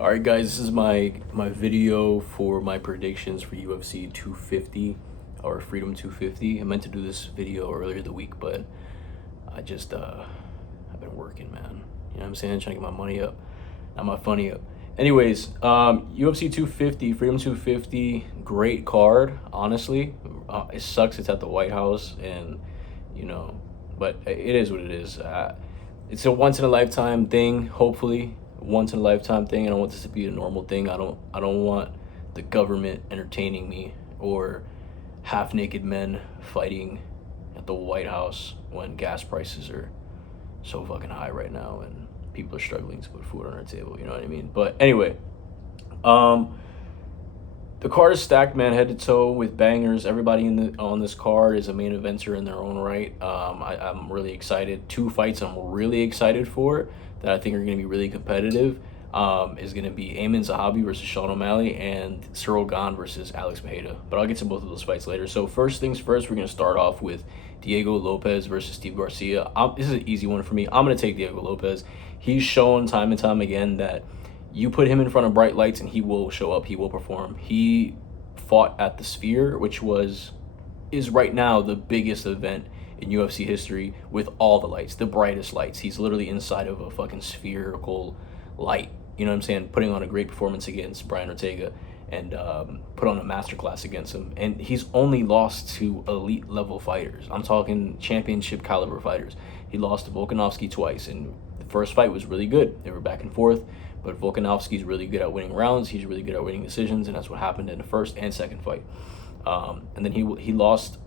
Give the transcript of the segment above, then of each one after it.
All right, guys, this is my video for my predictions for UFC 250 or Freedom 250. I meant to do this video earlier the week, but I just I've been working, man. You know what I'm saying? Trying to get my money up, not my funny up. Anyways, UFC 250, Freedom 250, great card. Honestly, it sucks it's at the White House, and you know, but it is what it is. It's a once in a lifetime thing. Hopefully, once in a lifetime thing. I don't want this to be a normal thing. I don't want the government entertaining me or half naked men fighting at the White House when gas prices are so fucking high right now and people are struggling to put food on their table. You know what I mean? But anyway, um, the card is stacked, man, head to toe with bangers. Everybody on this card is a main eventer in their own right. I'm really excited. Two fights I'm really excited for that I think are going to be really competitive. Is going to be Amin Zahabi versus Sean O'Malley and Cyril Gane versus Alex Mejida. But I'll get to both of those fights later. So first things first, we're going to start off with Diego Lopez versus Steve Garcia. This is an easy one for me. I'm going to take Diego Lopez. He's shown time and time again that you put him in front of bright lights and he will show up, he will perform. He fought at the Sphere, which is right now the biggest event in UFC history with all the lights, the brightest lights. He's literally inside of a fucking spherical light. You know what I'm saying? Putting on a great performance against Brian Ortega and put on a masterclass against him. And he's only lost to elite level fighters. I'm talking championship caliber fighters. He lost to Volkanovski twice, and the first fight was really good. They were back and forth. But Volkanovski's really good at winning rounds. He's really good at winning decisions, and that's what happened in the first and second fight. And then he lost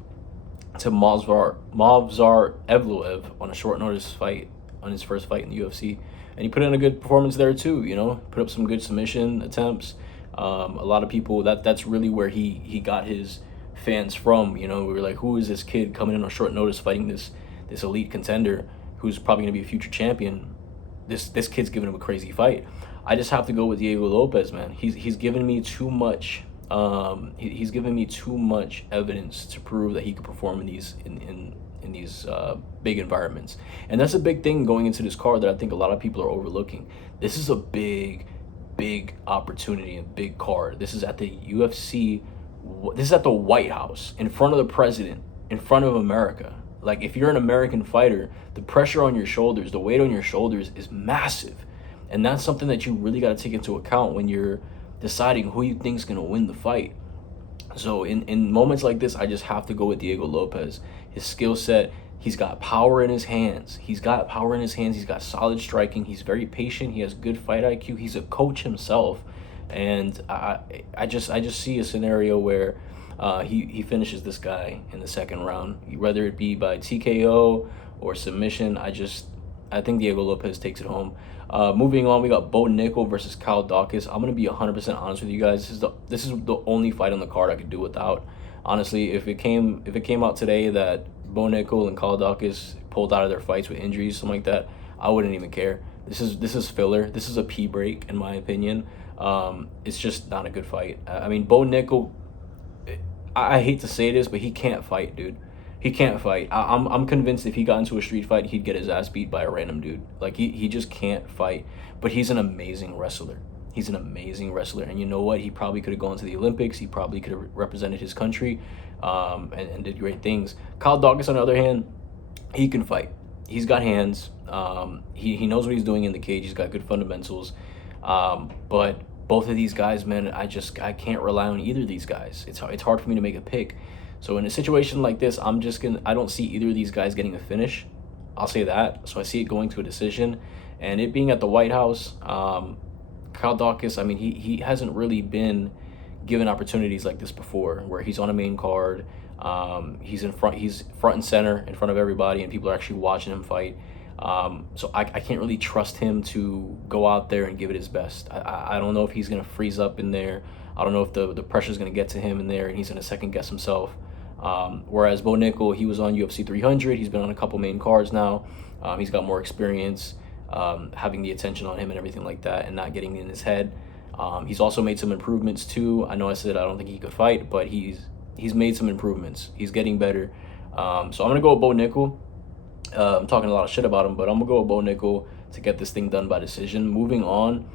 to Movsar Evloev on a short notice fight on his first fight in the UFC, and he put in a good performance there too. You know, put up some good submission attempts. A lot of people that's really where he got his fans from. You know, we were like, who is this kid coming in on short notice fighting this elite contender who's probably going to be a future champion? This kid's giving him a crazy fight. I just have to go with Diego Lopez, man. He's given me too much. He's given me too much evidence to prove that he could perform in these big environments, and that's a big thing going into this card that I think a lot of people are overlooking. This is a big opportunity, a big card. This is at the UFC. This is at the White House, in front of the president, in front of America. Like, if you're an American fighter, the pressure on your shoulders, the weight on your shoulders is massive. And that's something that you really got to take into account when you're deciding who you think is going to win the fight. So in moments like this, I just have to go with Diego Lopez. His skill set, he's got power in his hands. He's got solid striking. He's very patient. He has good fight IQ. He's a coach himself. And I just see a scenario where he finishes this guy in the second round, whether it be by TKO or submission. I think Diego Lopez takes it home. Moving on, we got Bo Nickel versus Kyle Dawkins. I'm gonna be 100% honest with you guys. This is the only fight on the card I could do without. Honestly, if it came out today that Bo Nickel and Kyle Dawkins pulled out of their fights with injuries, something like that, I wouldn't even care. This is filler. This is a pee break, in my opinion. It's just not a good fight. I mean, Bo Nickel, I hate to say this, but he can't fight, dude. He can't fight. I'm convinced if he got into a street fight, he'd get his ass beat by a random dude. Like, he just can't fight. But he's an amazing wrestler. He's an amazing wrestler. And you know what? He probably could have gone to the Olympics. He probably could have represented his country and did great things. Kyle Dawkins, on the other hand, he can fight. He's got hands. He knows what he's doing in the cage. He's got good fundamentals. But both of these guys, man, I can't rely on either of these guys. It's hard for me to make a pick. So in a situation like this, I don't see either of these guys getting a finish. I'll say that. So I see it going to a decision. And it being at the White House, Kyle Dawkins, I mean, he hasn't really been given opportunities like this before, where he's on a main card. He's front and center in front of everybody, and people are actually watching him fight. So I can't really trust him to go out there and give it his best. I don't know if he's going to freeze up in there. I don't know if the pressure's going to get to him in there and he's going to second guess himself. Whereas Bo Nickel, he was on UFC 300. He's been on a couple main cards now. He's got more experience, having the attention on him and everything like that, and not getting in his head. He's also made some improvements too. I know I said I don't think he could fight, but he's made some improvements. He's getting better. So I'm going to go with Bo Nickel. I'm talking a lot of shit about him, but I'm going to go with Bo Nickel. to get this thing done by decision. Moving on,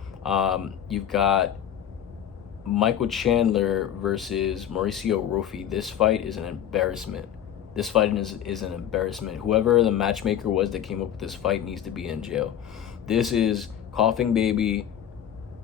you've got Michael Chandler versus Mauricio Rufy. This fight is an embarrassment. This fight is an embarrassment. Whoever the matchmaker was that came up with this fight needs to be in jail. This is coughing baby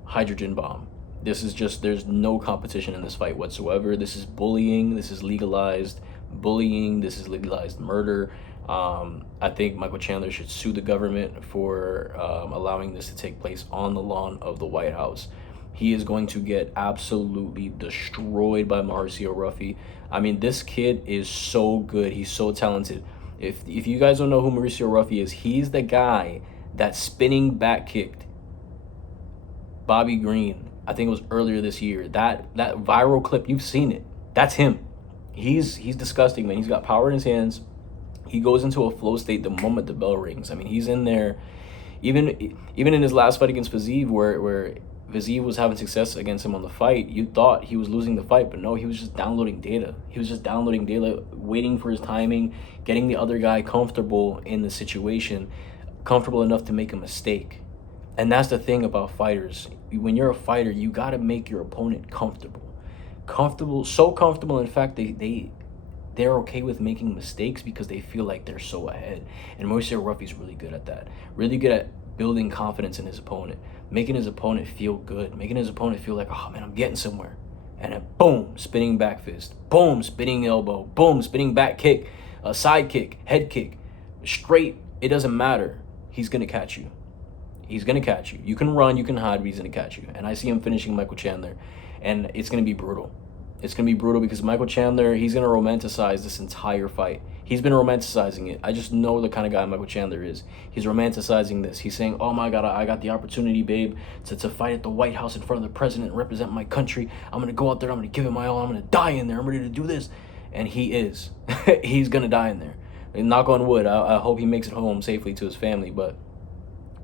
hydrogen bomb. This is just, there's no competition in this fight whatsoever. This is bullying. This is legalized bullying. This is legalized murder. I think Michael Chandler should sue the government for allowing this to take place on the lawn of the White House. He is going to get absolutely destroyed by Mauricio Rufy. I mean, this kid is so good. He's so talented. If you guys don't know who Mauricio Rufy is, he's the guy that spinning back kicked Bobby Green. I think it was earlier this year. That viral clip, you've seen it. That's him. He's disgusting, man. He's got power in his hands. He goes into a flow state the moment the bell rings. I mean, he's in there. Even in his last fight against Fiziev, where Fiziev was having success against him on the fight, you thought he was losing the fight, but no, he was just downloading data. He was just downloading data, waiting for his timing, getting the other guy comfortable in the situation, comfortable enough to make a mistake. And that's the thing about fighters. When you're a fighter, you got to make your opponent comfortable. So comfortable, in fact, they're okay with making mistakes because they feel like they're so ahead. And Mauricio Rufy's really good at that. Really good at building confidence in his opponent, making his opponent feel good, making his opponent feel like, oh man, I'm getting somewhere. And then boom, spinning back fist, boom, spinning elbow, boom, spinning back kick, a side kick, head kick, straight. It doesn't matter. He's going to catch you. He's going to catch you. You can run, you can hide, but he's going to catch you. And I see him finishing Michael Chandler. And it's going to be brutal. It's going to be brutal because Michael Chandler, he's going to romanticize this entire fight. He's been romanticizing it. I just know the kind of guy Michael Chandler is. He's romanticizing this. He's saying, oh my God, I got the opportunity, babe, to fight at the White House in front of the president and represent my country. I'm going to go out there. I'm going to give it my all. I'm going to die in there. I'm ready to do this. And he is. He's going to die in there. And knock on wood. I hope he makes it home safely to his family, but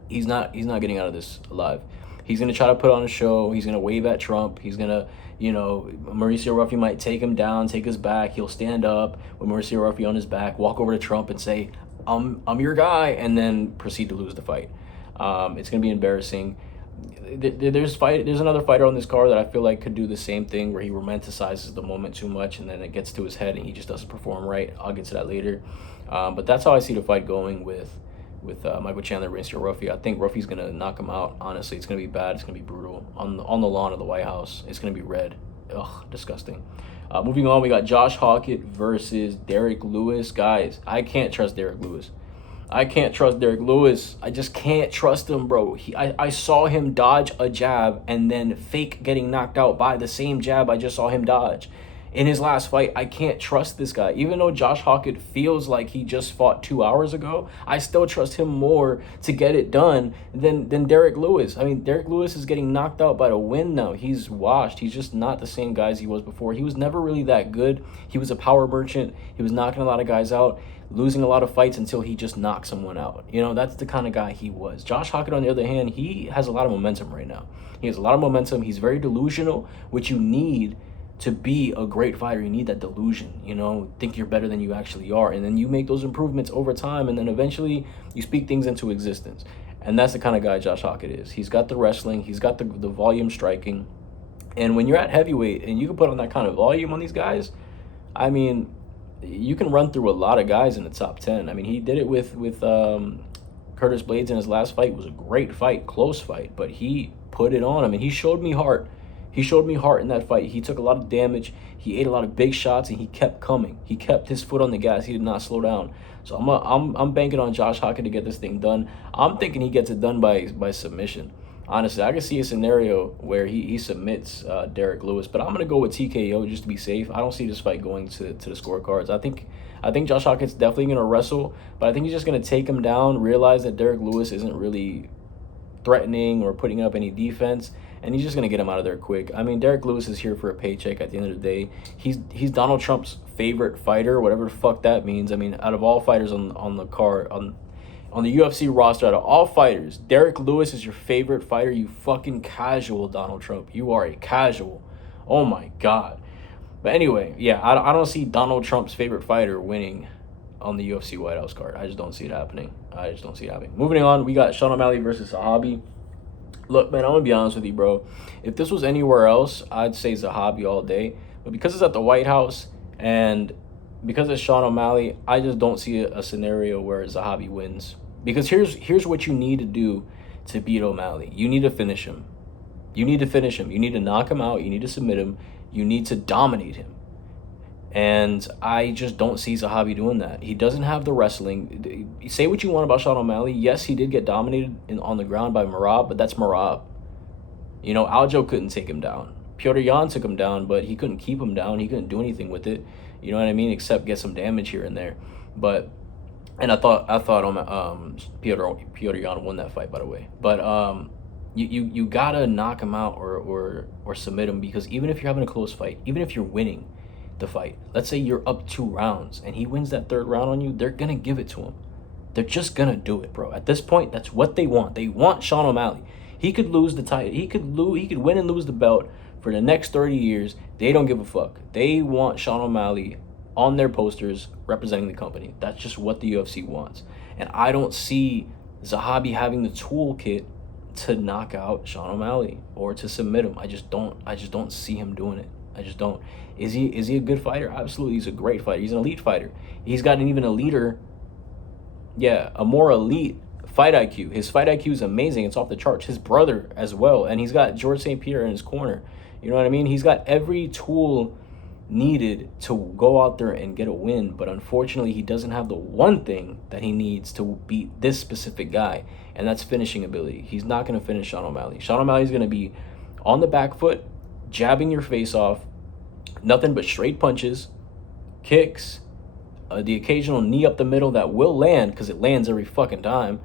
he's not getting out of this alive. He's going to try to put on a show. He's going to wave at Trump. He's going to, Mauricio Rufy might take him down, take his back. He'll stand up with Mauricio Rufy on his back, walk over to Trump and say, I'm your guy, and then proceed to lose the fight. It's going to be embarrassing. There's another fighter on this card that I feel like could do the same thing, where he romanticizes the moment too much and then it gets to his head and he just doesn't perform right. I'll get to that later. But that's how I see the fight going with Michael Chandler, Mauricio Rufy. I think Rufy's going to knock him out. Honestly, it's going to be bad. It's going to be brutal. On the lawn of the White House, it's going to be red. Ugh, disgusting. Moving on, we got Josh Hawkett versus Derek Lewis. Guys, I can't trust Derek Lewis. I can't trust Derek Lewis. I just can't trust him, bro. I saw him dodge a jab and then fake getting knocked out by the same jab I just saw him dodge. In his last fight, I can't trust this guy. Even though Josh Hawkett feels like he just fought 2 hours ago, I still trust him more to get it done than Derek Lewis. I mean, Derek Lewis is getting knocked out by the wind now. He's washed. He's just not the same guy as he was before. He was never really that good. He was a power merchant. He was knocking a lot of guys out, losing a lot of fights until he just knocked someone out. That's the kind of guy he was. Josh Hawkett, on the other hand, he has a lot of momentum right now. He has a lot of momentum. He's very delusional, which you need to be a great fighter. You need that delusion, think you're better than you actually are. And then you make those improvements over time, and then eventually you speak things into existence. And that's the kind of guy Josh Hawkett is. He's got the wrestling, he's got the volume striking. And when you're at heavyweight and you can put on that kind of volume on these guys, I mean, you can run through a lot of guys in the top 10. I mean, he did it with Curtis Blades in his last fight. It was a great fight, close fight, but he put it on. I mean, he showed me heart. He showed me heart in that fight. He took a lot of damage. He ate a lot of big shots, and he kept coming. He kept his foot on the gas. He did not slow down. So I'm banking on Josh Hawkett to get this thing done. I'm thinking he gets it done by submission. Honestly, I can see a scenario where he submits Derek Lewis, but I'm gonna go with TKO just to be safe. I don't see this fight going to the scorecards. I think Josh Hawkett's definitely gonna wrestle, but I think he's just gonna take him down, realize that Derek Lewis isn't really threatening or putting up any defense, and he's just going to get him out of there quick. I mean, Derek Lewis is here for a paycheck at the end of the day. He's Donald Trump's favorite fighter, whatever the fuck that means. I mean, out of all fighters on the card, on the UFC roster, out of all fighters, Derek Lewis is your favorite fighter, you fucking casual, Donald Trump. You are a casual. Oh my God. But anyway, yeah, I don't see Donald Trump's favorite fighter winning on the UFC White House card. I just don't see it happening. I just don't see it happening. Moving on, we got Sean O'Malley versus Zahabi. Look, man, I'm gonna be honest with you, bro. If this was anywhere else, I'd say Zahabi all day. But because it's at the White House and because it's Sean O'Malley, I just don't see a scenario where Zahabi wins. Because here's what you need to do to beat O'Malley. You need to finish him. You need to finish him. You need to knock him out. You need to submit him. You need to dominate him. And I just don't see Zahabi doing that. He doesn't have the wrestling. Say what you want about Sean O'Malley. Yes, he did get dominated on the ground by Merab, but that's Merab. You know, Aljo couldn't take him down. Petr Yan took him down, but he couldn't keep him down. He couldn't do anything with it. You know what I mean? Except get some damage here and there. But, and I thought Petr Yan won that fight, by the way. But you gotta knock him out or submit him, because even if you're having a close fight, even if you're winning the fight, let's say you're up 2 rounds and he wins that 3rd round on you, they're gonna give it to him. They're just gonna do it, bro. At this point, that's what they want. They want Sean O'Malley. He could lose the title. He could win and lose the belt for the next 30 years. They don't give a fuck. They want Sean O'Malley on their posters representing the company. That's just what the UFC wants. And I don't see Zahabi having the toolkit to knock out Sean O'Malley or to submit him. I just don't see him doing it. I just don't. Is he a good fighter? Absolutely, he's a great fighter. He's an elite fighter. He's got a more elite fight IQ. His fight IQ is amazing. It's off the charts. His brother as well, and he's got George St. Pierre in his corner. You know what I mean? He's got every tool needed to go out there and get a win, but unfortunately, he doesn't have the one thing that he needs to beat this specific guy, and that's finishing ability. He's not going to finish Sean O'Malley. Sean O'Malley's going to be on the back foot, jabbing your face off, nothing but straight punches, kicks, the occasional knee up the middle that will land because it lands every fucking time,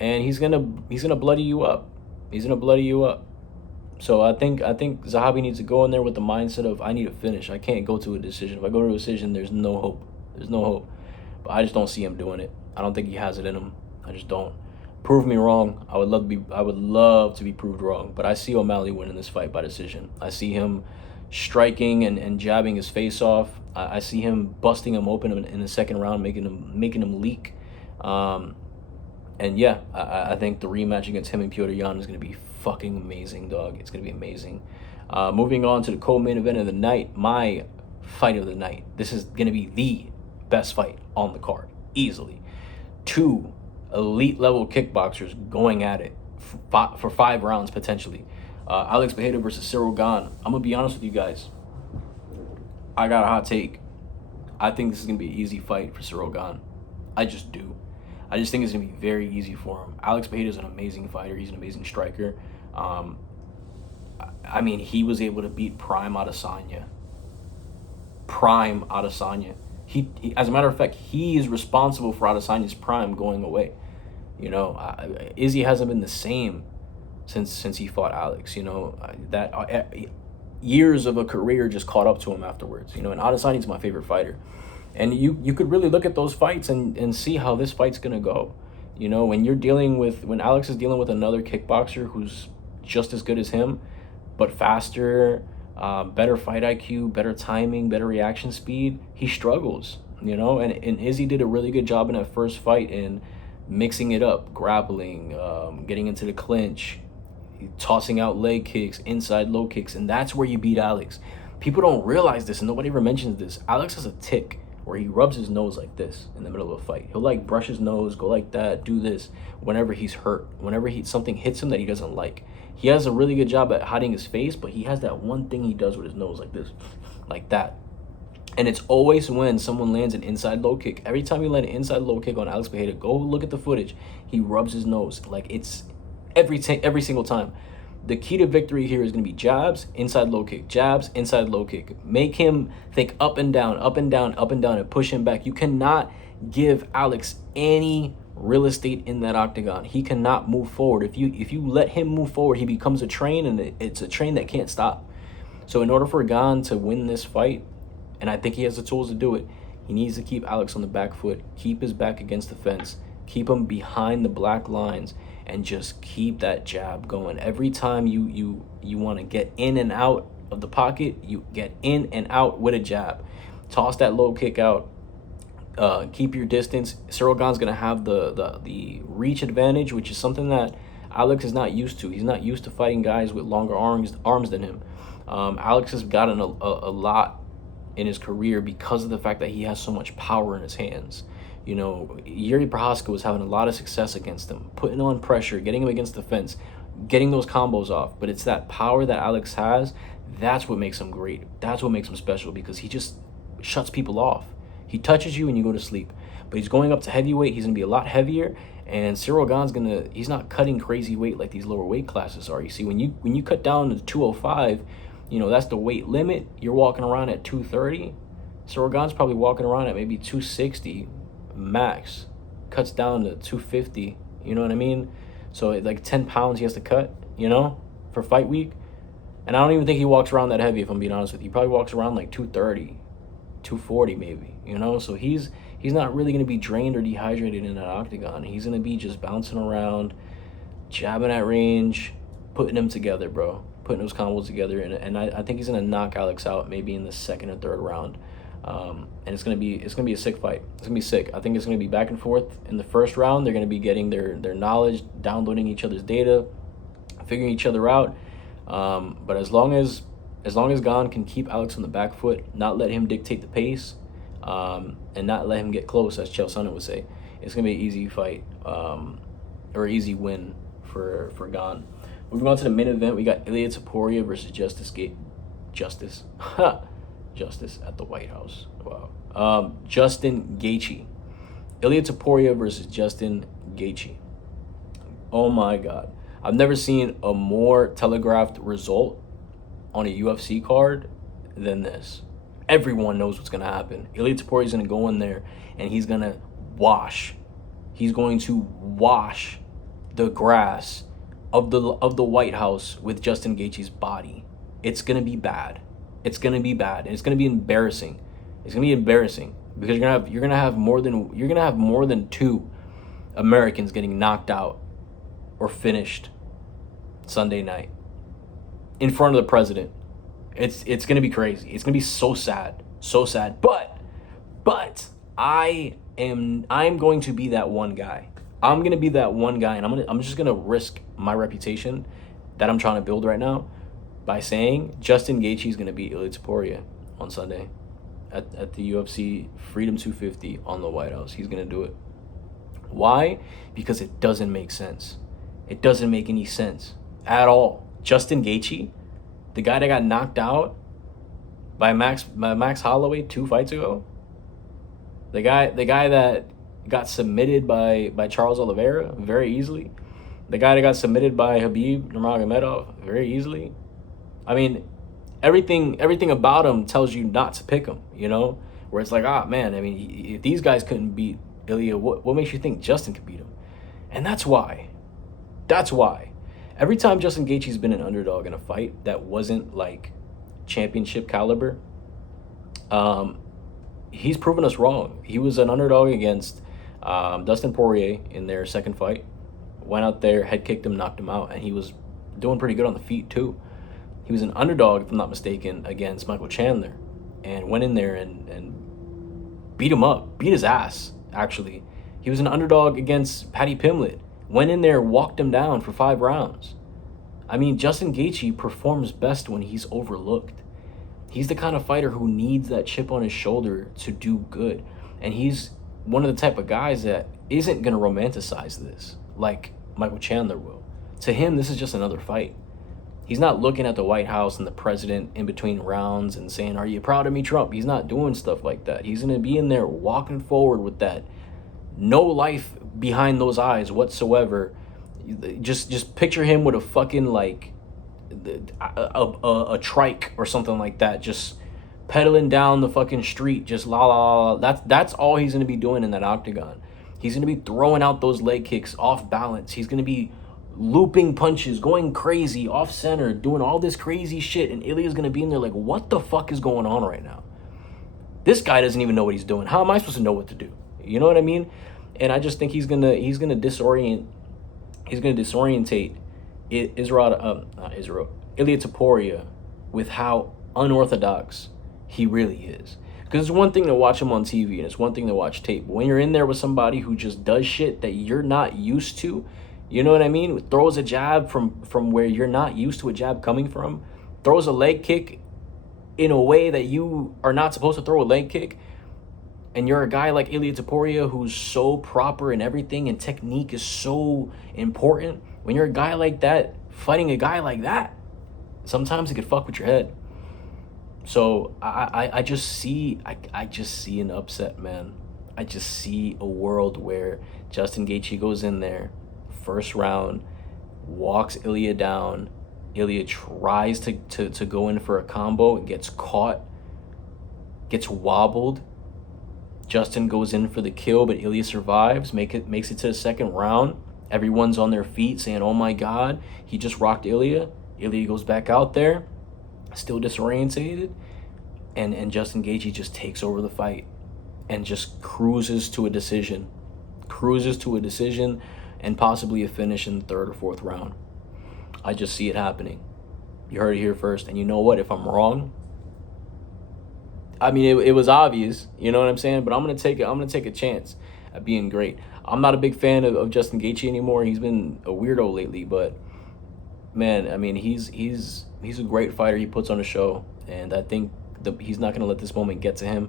and he's gonna bloody you up. He's gonna bloody you up. So I think Zahabi needs to go in there with the mindset of, I need to finish. I can't go to a decision. If I go to a decision, there's no hope. There's no hope. But I just don't see him doing it. I don't think he has it in him. I just don't. Prove me wrong. I would love to be proved wrong. But I see O'Malley winning this fight by decision. I see him striking and jabbing his face off. I see him busting him open in the 2nd round, making him leak. And yeah, I think the rematch against him and Petr Yan is going to be fucking amazing, dog. It's going to be amazing. Moving on to the co-main event of the night, my fight of the night. This is going to be the best fight on the card, easily. 2 elite level kickboxers going at it for 5 rounds potentially. Alex Pereira versus Ciryl Gane. I'm going to be honest with you guys. I got a hot take. I think this is going to be an easy fight for Ciryl Gane. I just do. I just think it's going to be very easy for him. Alex Pereira is an amazing fighter. He's an amazing striker. I mean, he was able to beat Prime Adesanya. He, as a matter of fact, he is responsible for Adesanya's prime going away. You know, Izzy hasn't been the same since he fought Alex. You know, that years of a career just caught up to him afterwards. You know, and Adesanya's my favorite fighter. And you could really look at those fights and see how this fight's gonna go. You know, when Alex is dealing with another kickboxer who's just as good as him, but faster, better fight IQ, better timing, better reaction speed, he struggles. You know, and Izzy did a really good job in that first fight in mixing it up, grappling, getting into the clinch, tossing out leg kicks, inside low kicks, and that's where you beat Alex. People don't realize this, and nobody ever mentions this. Alex has a tick where he rubs his nose like this in the middle of a fight. He'll like brush his nose, go like that, do this whenever he's hurt, whenever something hits him that he doesn't like. He has a really good job at hiding his face, but he has that one thing he does with his nose like this, like that. And it's always when someone lands an inside low kick. Every time you land an inside low kick on Alex Pereira, go look at the footage. He rubs his nose like it's every single time. The key to victory here is going to be jabs, inside low kick, jabs, inside low kick. Make him think up and down, up and down, up and down, and push him back. You cannot give Alex any real estate in that octagon. He cannot move forward. If you let him move forward, he becomes a train, and it's a train that can't stop. So in order for Gane to win this fight, and I think he has the tools to do it, he needs to keep Alex on the back foot, keep his back against the fence, keep him behind the black lines, and just keep that jab going. Every time you want to get in and out of the pocket, you get in and out with a jab. Toss that low kick out. keep your distance. Cyril Gane's gonna have the reach advantage, which is something that Alex is not used to. He's not used to fighting guys with longer arms than him. Alex has gotten a lot in his career because of the fact that he has so much power in his hands. You know, Yuri Prohaska was having a lot of success against him, putting on pressure, getting him against the fence, getting those combos off. But it's that power that Alex has, that's what makes him great. That's what makes him special, because he just shuts people off. He touches you and you go to sleep. But he's going up to heavyweight. He's going to be a lot heavier. And Cyril Gane's he's not cutting crazy weight like these lower weight classes are. You see, when you cut down to 205, you know, that's the weight limit. You're walking around at 230. Cyril Gane's probably walking around at maybe 260 max. Cuts down to 250. You know what I mean? So like 10 pounds he has to cut, you know, for fight week. And I don't even think he walks around that heavy, if I'm being honest with you. He probably walks around like 230, 240 maybe, you know? So he's not really going to be drained or dehydrated in that octagon. He's going to be just bouncing around, jabbing at range, putting them together, bro. Putting those combos together. And I think he's going to knock Alex out maybe in the second or third round. And it's gonna be a sick fight. It's gonna be sick. I think it's gonna be back and forth. In the first round, they're gonna be getting their knowledge, downloading each other's data, figuring each other out. But as long as Gane can keep Alex on the back foot, not let him dictate the pace, and not let him get close, as Chael Sonnen would say, it's gonna be an easy fight, or easy win for Gane. Moving on to the main event, we got Ilia Topuria versus Justice at the White House. Wow. Justin Gaethje. Ilia Topuria versus Justin Gaethje. Oh my God. I've never seen a more telegraphed result on a UFC card than this. Everyone knows what's going to happen. Ilia Topuria is going to go in there and he's going to wash. He's going to wash the grass of the White House with Justin Gaethje's body. It's going to be bad. It's gonna be bad, and it's gonna be embarrassing. It's gonna be embarrassing because you're gonna have more than two Americans getting knocked out or finished Sunday night in front of the president. It's gonna be crazy. It's gonna be so sad, so sad. But I'm going to be that one guy. I'm gonna be that one guy, and I'm just gonna risk my reputation that I'm trying to build right now by saying Justin Gaethje is going to beat Ilia Topuria on Sunday at the UFC Freedom 250 on the White House. He's going to do it. Why? Because it doesn't make sense. It doesn't make any sense at all. Justin Gaethje, the guy that got knocked out by Max Holloway 2 fights ago, the guy that got submitted by Charles Oliveira very easily, the guy that got submitted by Khabib Nurmagomedov very easily. I mean, everything about him tells you not to pick him, you know? Where it's like, man, I mean, if these guys couldn't beat Ilia, what makes you think Justin could beat him? And that's why. Every time Justin Gaethje's been an underdog in a fight that wasn't, like, championship caliber, he's proven us wrong. He was an underdog against Dustin Poirier in their second fight. Went out there, head kicked him, knocked him out, and he was doing pretty good on the feet, too. He was an underdog, if I'm not mistaken, against Michael Chandler, and went in there and beat him up, beat his ass, actually. He was an underdog against Paddy Pimblett, went in there, walked him down for 5 rounds. I mean, Justin Gaethje performs best when he's overlooked. He's the kind of fighter who needs that chip on his shoulder to do good. And he's one of the type of guys that isn't going to romanticize this like Michael Chandler will. To him, this is just another fight. He's not looking at the White House and the president in between rounds and saying, "Are you proud of me, Trump?" He's not doing stuff like that. He's going to be in there walking forward with that no life behind those eyes whatsoever. Just picture him with a fucking, like, a trike or something like that, just pedaling down the fucking street, just la la la. That's all he's going to be doing in that octagon. He's going to be throwing out those leg kicks off balance. He's going to be looping punches, going crazy, off center, doing all this crazy shit, and Ilia's gonna be in there like, what the fuck is going on right now? This guy doesn't even know what he's doing. How am I supposed to know what to do? You know what I mean? And I just think he's gonna disorientate Ilia Topuria with how unorthodox he really is. Because it's one thing to watch him on TV and it's one thing to watch tape. But when you're in there with somebody who just does shit that you're not used to, you know what I mean? Throws a jab from where you're not used to a jab coming from, throws a leg kick in a way that you are not supposed to throw a leg kick, and you're a guy like Ilia Topuria who's so proper in everything and technique is so important. When you're a guy like that, fighting a guy like that, sometimes it could fuck with your head. So I just see an upset, man. I just see a world where Justin Gaethje goes in there, first round, walks Ilia down. Ilia tries to go in for a combo, gets caught, gets wobbled. Justin goes in for the kill, but Ilia survives, makes it to the second round. Everyone's on their feet saying, oh my God, he just rocked Ilia. Ilia goes back out there, still disorientated, and Justin Gaethje just takes over the fight and just cruises to a decision and possibly a finish in the third or fourth round. I just see it happening. You heard it here first. And you know what? If I'm wrong, I mean, it was obvious, you know what I'm saying? But I'm gonna take a chance at being great. I'm not a big fan of Justin Gaethje anymore. He's been a weirdo lately, but man, I mean, he's a great fighter. He puts on a show, and I think he's not gonna let this moment get to him,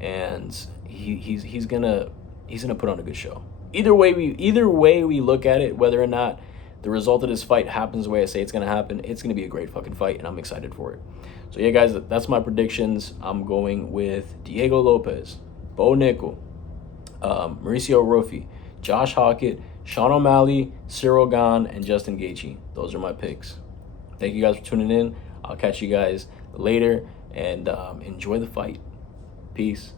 and he's gonna put on a good show. Either way we look at it, whether or not the result of this fight happens the way I say it's gonna happen, it's gonna be a great fucking fight, and I'm excited for it. So yeah, guys, that's my predictions. I'm going with Diego Lopez, Bo Nickel, Mauricio Rufy, Josh Hockett, Sean O'Malley, Cyril Gane, and Justin Gaethje. Those are my picks. Thank you guys for tuning in. I'll catch you guys later, and enjoy the fight. Peace.